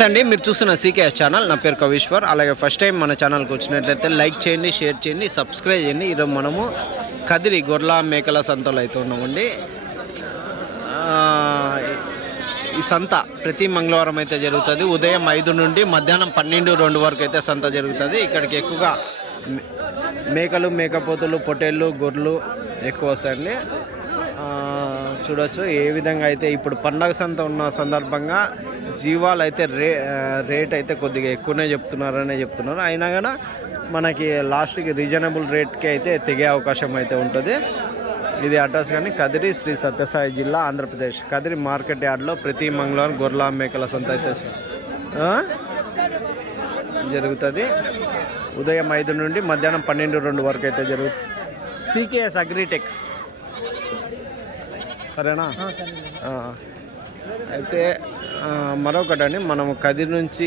నమస్తే అండి, మీరు చూస్తున్న సీకేఎస్ ఛానల్. నా పేరు కవీశ్వర్. అలాగే ఫస్ట్ టైం మన ఛానల్కి వచ్చినట్లయితే లైక్ చేయండి, షేర్ చేయండి, సబ్స్క్రైబ్ చేయండి. ఈరోజు మనము కదిరి గొర్రెల మేకల సంతలో అయితే ఉన్నామండి. ఈ సంత ప్రతి మంగళవారం అయితే జరుగుతుంది. ఉదయం 5 నుండి మధ్యాహ్నం 12-2 వరకు అయితే సంత జరుగుతుంది. ఇక్కడికి ఎక్కువగా మేకలు, మేకపోతులు, పొట్టేళ్ళు, గొర్రెలు ఎక్కువ వస్తాయండి. చూడొచ్చు ఏ విధంగా అయితే ఇప్పుడు పండగ సంత ఉన్న సందర్భంగా జీవాలు అయితే రేట్ అయితే కొద్దిగా ఎక్కువనే చెప్తున్నారు. అయినా కానీ మనకి లాస్ట్కి రీజనబుల్ రేట్కి అయితే తెగే అవకాశం అయితే ఉంటుంది. ఇది అడ్రస్ కానీ కదిరి, శ్రీ సత్యసాయి జిల్లా, ఆంధ్రప్రదేశ్. కదిరి మార్కెట్ యార్డ్లో ప్రతి మంగళవారం గొర్రెల మేకల సంత అయితే జరుగుతుంది. ఉదయం 5 నుండి మధ్యాహ్నం 12-2 వరకు అయితే జరుగుతుంది. సీకేఎస్ అగ్రిటెక్ సరేనా? అయితే మరొకటండి, మనము కదిరి నుంచి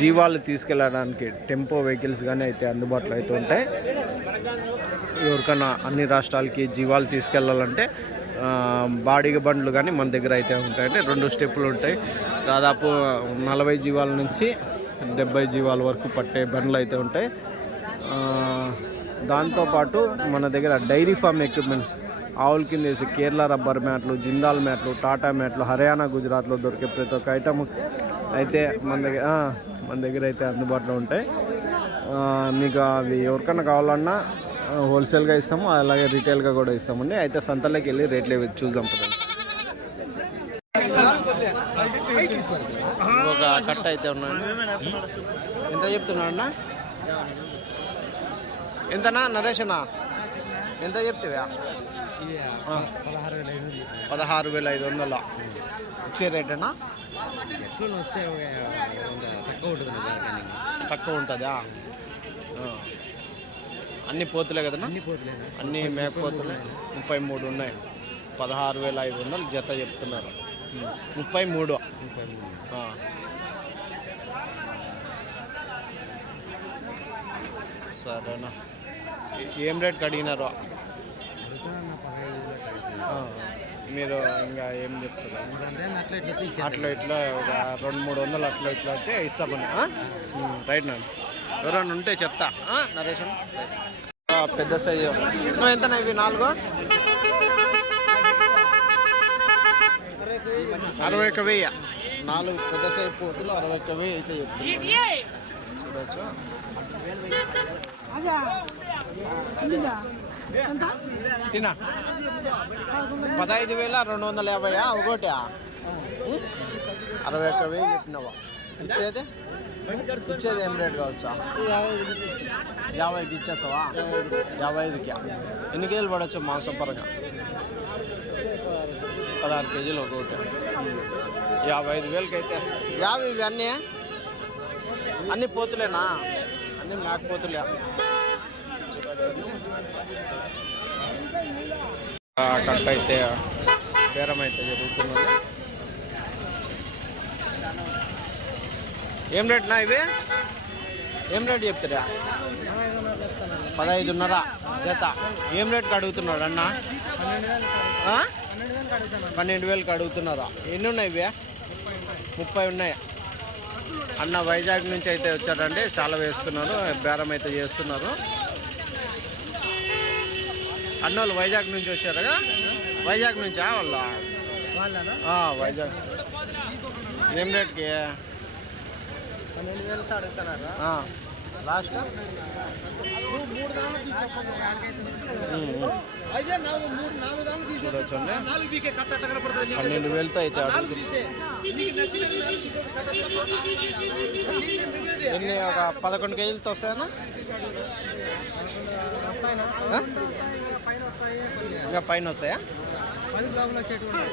జీవాలు తీసుకెళ్ళడానికి టెంపో వెహికల్స్ కానీ అయితే అందుబాటులో అయితే ఉంటాయి. ఎవరికైనా అన్ని రాష్ట్రాలకి జీవాలు తీసుకెళ్ళాలంటే బాడీగ బండ్లు కానీ మన దగ్గర అయితే ఉంటాయండి. 2 స్టెప్పులు ఉంటాయి. దాదాపు 40 జీవాల నుంచి 70 జీవాల వరకు పట్టే బండ్లు అయితే ఉంటాయి. దాంతోపాటు మన దగ్గర డైరీ ఫామ్ ఎక్విప్మెంట్స్, ఆవుల కింద వేసి కేరళ రబ్బర్ మ్యాట్లు, జిందాల్ మ్యాట్లు, టాటా మ్యాట్లు, హర్యానా, గుజరాత్లో దొరికే ప్రతి ఒక్క ఐటమ్ అయితే మన దగ్గర అయితే అందుబాటులో ఉంటాయి. మీకు అవి ఎవరికైనా కావాలన్నా హోల్సేల్గా ఇస్తాము, అలాగే రీటైల్గా కూడా ఇస్తామండి. అయితే సంతలోకి వెళ్ళి రేట్లు చూద్దాం పదండి. ఒక కట్ట అయితే ఉన్నాయండి. ఎంత చెప్తున్నాడన్నా? ఎంతనా నరేషనా? ఎంత చెప్తావా? 16,500 ఇచ్చే రేటేనా? తక్కువ ఉంటుందా? అన్ని పోతులే కదన్నా? అన్ని మేకపోతులే. 33 ఉన్నాయి. 16,500 జత చెప్తున్నారు. 33. సరేనా? ఏం రేట్కి అడిగినారో మీరు ఇంకా ఏం చెప్తున్నారు? అట్లా ఇట్లా ఒక 200-300 అట్లా ఇట్లా అయితే ఇస్తామని. రైట్ నండి, ఎవరైనా ఉంటే చెప్తా. నరేష్ పెద్ద సైజు ఎంతనా ఇవి? 4 61,000. 4 పెద్ద సైజు పోతులు 61,000 అయితే చెప్తున్నారు. చూడవచ్చు. తినా 15,250 ఒకటి. 61,000 చెప్పినావా? ఇచ్చేది ఏం రేట్ కావచ్చా? 50కి ఇచ్చేస్తావా? 55కి. ఎన్ని కేజీలు పడవచ్చు మాంసం పరంగా? 16 కేజీలు ఒకటి. 55,000కి అయితే 50. ఇవి అన్నీ పోతులేనా? అన్నీ మేకపోతులే. కట్ట అయితే బేరం అయితే జరుగుతున్నది. ఏం రేట్నా ఇవి? ఏం రేట్ చెప్తారా? 15,500 జత. ఏం రేట్కి అడుగుతున్నాడు అన్న? 12,000కి అడుగుతున్నారా? ఎన్ని ఉన్నాయి ఇవి? 30 ఉన్నాయి. అన్న వైజాగ్ నుంచి అయితే వచ్చారండి. చాలా వేస్తున్నారు, బేరం అయితే చేస్తున్నారు. అన్నోళ్ళు వైజాగ్ నుంచి వచ్చారు కదా? వైజాగ్ నుంచా వాళ్ళ? వైజాగ్. ఏం రేట్కి? 12,000 అడుగుతున్నారా? లాస్ట్ 12,000తో అయితే ఎన్ని? ఒక 11 కేజీలతో వస్తాయన్నా? ఇంకా పైన వస్తాయా?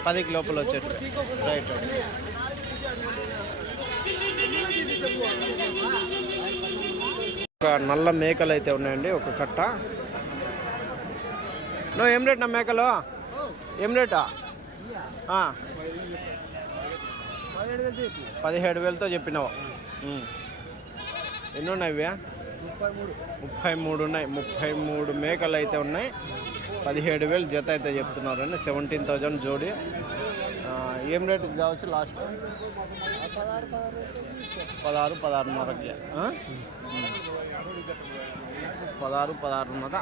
10కి లోపల వచ్చేట్టు. రైట్. ఒక నల్ల మేకలు అయితే ఉన్నాయండి, ఒక కట్ట. ఏం రేట్ నా మేకలు? ఏం రేటా? 17,000తో చెప్పినావు. ఎన్ని ఉన్నాయి ఇవి? 33 ఉన్నాయి. 33 మేకలు అయితే ఉన్నాయి. 17,000 జత అయితే చెప్తున్నారు అండి. 17,000 జోడి. ఏం రేటుకి కావచ్చు లాస్ట్? 16-16.5కి 16-16.5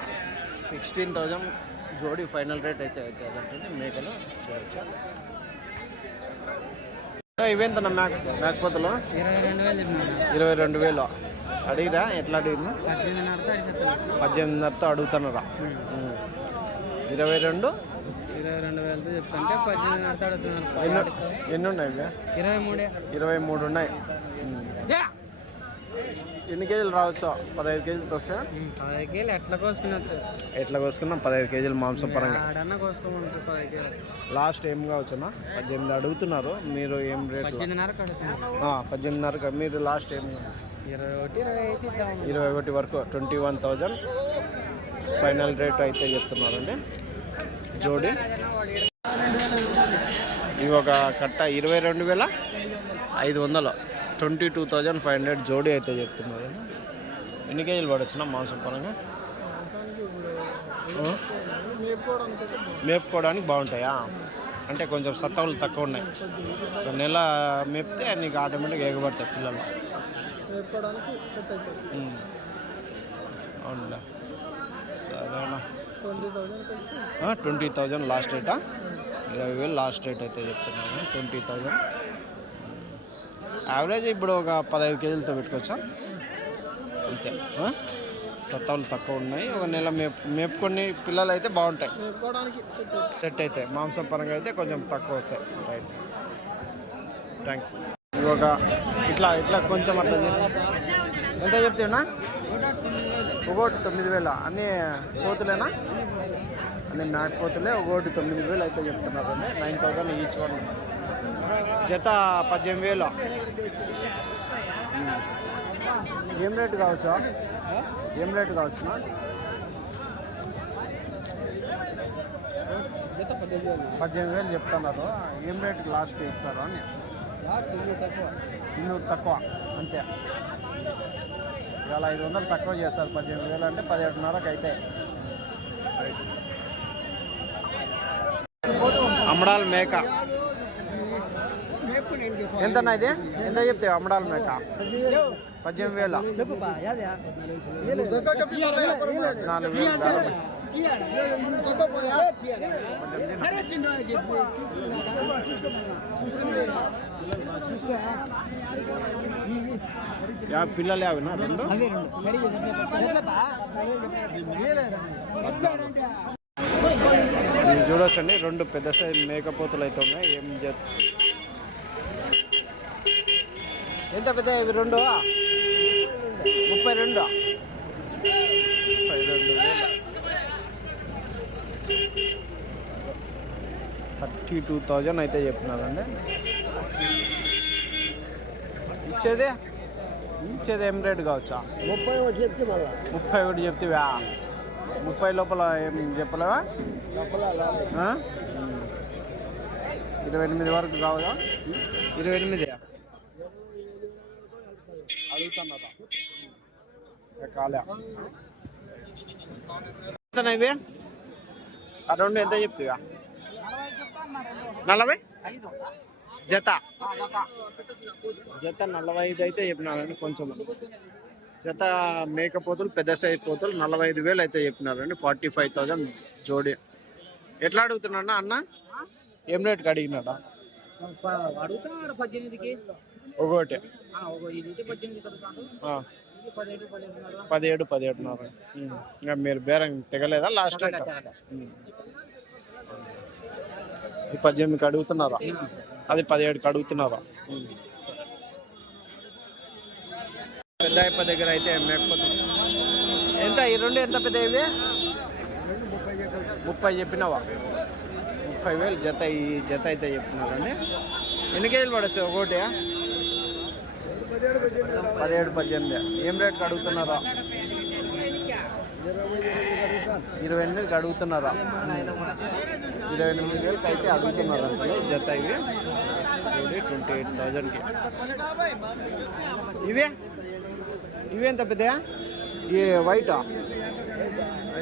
16,000 జోడి ఫైనల్ రేట్ అయితే అవుతుంది మేకలు చూడవచ్చు. ఇవేంతన్నా మేకపోతలు? 22,000 అడిగిరా? ఎట్లా అడిగినా? 18,500తో అడుగుతున్నారా? 22,000 చెప్తుంటే 18,500 అడుగుతున్నారు. ఎన్ని ఉన్నాయి? 23 ఉన్నాయి. ఎన్ని కేజీలు రావచ్చు? 15 కేజీలతో వస్తే 15 కేజీలు ఎట్లా కోసుకున్నాం 15 కేజీలు మాంసం పరంగా కోసుకోమంటారు. 15 కేజీలు లాస్ట్ ఏం కావచ్చునా? 18 అడుగుతున్నారు మీరు. ఏం రేట్? 18,500. మీరు లాస్ట్ ఏం? 21 వరకు 21,000 ఫైనల్ రేట్ అయితే చెప్తున్నారండి జోడి. ఇవి ఒక కట్ట 22,500 22,500 జోడి అయితే చెప్తున్నారు. ఎన్ని కేజీలు పడొచ్చునా మాంసం పరంగా? మేపుకోవడానికి బాగుంటాయా? అంటే కొంచెం సత్తవులు తక్కువ ఉన్నాయి. ఒక నెల మేపితే నీకు ఆటోమేటిక్గా ఎగబడతాయి పిల్లలు. అవునులే. సరేనా? 20,000 లాస్ట్ రేటా? 20,000 లాస్ట్ రేట్ అయితే చెప్తున్నాను. 20,000 యావరేజ్ ఇప్పుడు ఒక 15 కేజీలతో పెట్టుకోవచ్చా? అంతే. సత్తాలు తక్కువ ఉన్నాయి. ఒక నెల మేపుకొని పిల్లలు అయితే బాగుంటాయి, సెట్ అయితే. మాంసం పరంగా అయితే కొంచెం తక్కువ వస్తాయి. Right, thanks. ఒక ఇట్లా కొంచెం అట్లా ఎంత చెప్తున్నా? ఒకటి 9,000. అన్నీ కోతులేనా? అన్నీ మేకపోతులే. ఒకటి 9,000 అయితే చెప్తున్నారండి. 9,000 ఈచ్ వన్. జత 18,000. ఏం రేటు కావచ్చా? ఏం రేటు కావచ్చునా? జత 18,000 చెప్తున్నారు. ఏం రేటుకి లాస్ట్ ఇస్తారు అని? 200 తక్కువ అంతే. ఇవాళ 500 తక్కువ చేస్తారు. 18,000 అంటే 17,500కి అయితే. అమ్మడాల మేక ఎంతన్నా ఇది? ఎంత చెప్తే అమ్మడాల మేక? 18,000. 4,000. పిల్లలు అవినా? రెండు చూడొచ్చండి. 2 పెద్ద సైజు మేకపోతులు అయితే ఉన్నాయి. ఏం ఎంత పెద్ద ఇవి? 2 32,000. 32,000 అయితే చెప్పినారండి. ఇచ్చేది ఏం రేటు కావచ్చా? 31 చెప్తివా? 30 లోపల ఏం చెప్పలేవా? 28 వరకు కావదా? 28 అడుగుతున్నారా? కాలే. ఎంతనా ఇవి? ఆ 2 ఎంత చెప్తివా? 40 జత 45 అయితే చెప్పినారండి. కొంచెం జత మేకపోతులు, పెద్ద సైజ్ పోతులు 45,000 అయితే చెప్పినారండి. 45,000 జోడి. ఎట్లా అడుగుతున్నా అన్న? ఏం రేటుకి అడిగినాడా? అడుగుతున్నారు 18కి ఒకటి. 17,500. ఇంకా మీరు బేరం తెగలేదా లాస్ట్? ఈ 18కి అడుగుతున్నారా? అది 17కి అడుగుతున్నారా? పెద్ద దగ్గర అయితే మేకపోతుంది. ఎంత ఈ 2 ఎంత పెద్ద? ఇవి 30 చెప్పినావా? 30,000 జత. ఈ జత అయితే చెప్తున్నారండి. ఎన్ని కేజీలు పడచ్చు ఒకటి? 17-18. ఏం రేట్కి అడుగుతున్నారా? 28కి అడుగుతున్నారా? 28,000కి అయితే అడుగుతున్నారు అంటే జత. ఇవి 28,000కి. ఇవి ఎంత పెద్ద? ఈ వైటా?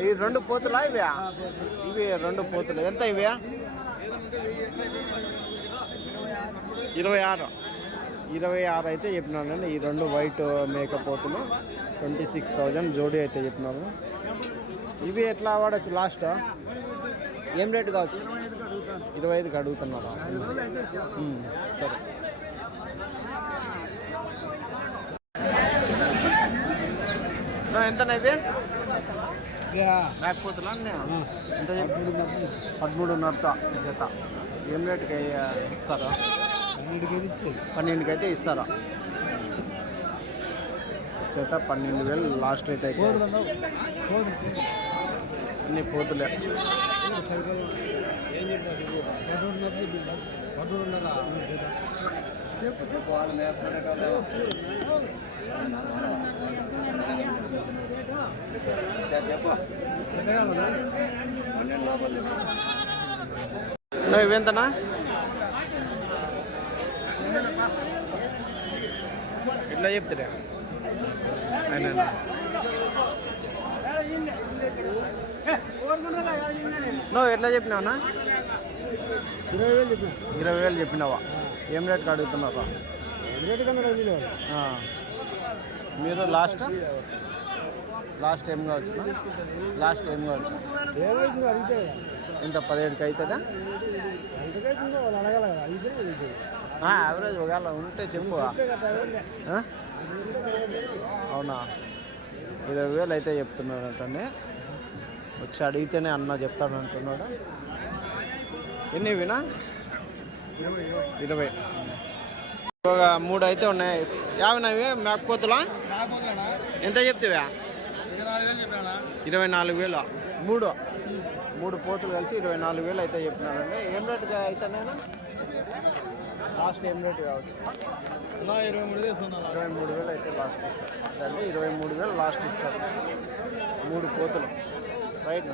ఈ 2 పోతులా ఇవి? ఇవి 2 పోతులు. ఎంత ఇవి? 26 అయితే చెప్పినానండి. ఈ రెండు వైట్ మేకపోతులు 26,000 జోడీ అయితే చెప్పినాము. ఇవి ఎట్లా వాడచ్చు లాస్ట్ ఏం రేటు కావచ్చు? 25కి అడుగుతున్నారా? సరే. ఎంతనా ఇవి మేకపోతులా? ఎంత 13.5 జత. ఏం రేటుకి ఇస్తారా? 12కి అయితే ఇస్తారా? చేత 12,000 లాస్ట్ రేట్ అయితే. అన్ని పోతులే. ఇవెంతనా? ఎట్లా చెప్తారా? నువ్వు ఎట్లా చెప్పినావునా? 20,000 చెప్పినావా? ఏం రేట్కి అడుగుతున్నావా? మీరు లాస్ట్ ఏం కావచ్చు? లాస్ట్ ఏం కావచ్చు? ఇంత 17కి అవుతుందా? యావరేజ్ ఒకవేళ ఉంటే చెప్పు. అవునా? 20,000 అయితే చెప్తున్నాడంటే వచ్చి అడిగితేనే అన్న చెప్తాడు అంటున్నాడు. ఎన్ని వినా? 20. ఒక 3 అయితే ఉన్నాయి. యావనవి మేకపోతులా? ఎంత చెప్తావా? 24,000. 3 పోతులు కలిసి 24,000 అయితే చెప్పినాడండి. ఏం రేటుగా అయితేనేనా? లాస్ట్ ఏం రేటు కావచ్చు? 23,000 అయితే లాస్ట్ ఇస్తారు. అదండి 23,000 లాస్ట్ ఇస్తారు. 3 పోతులు రైట్.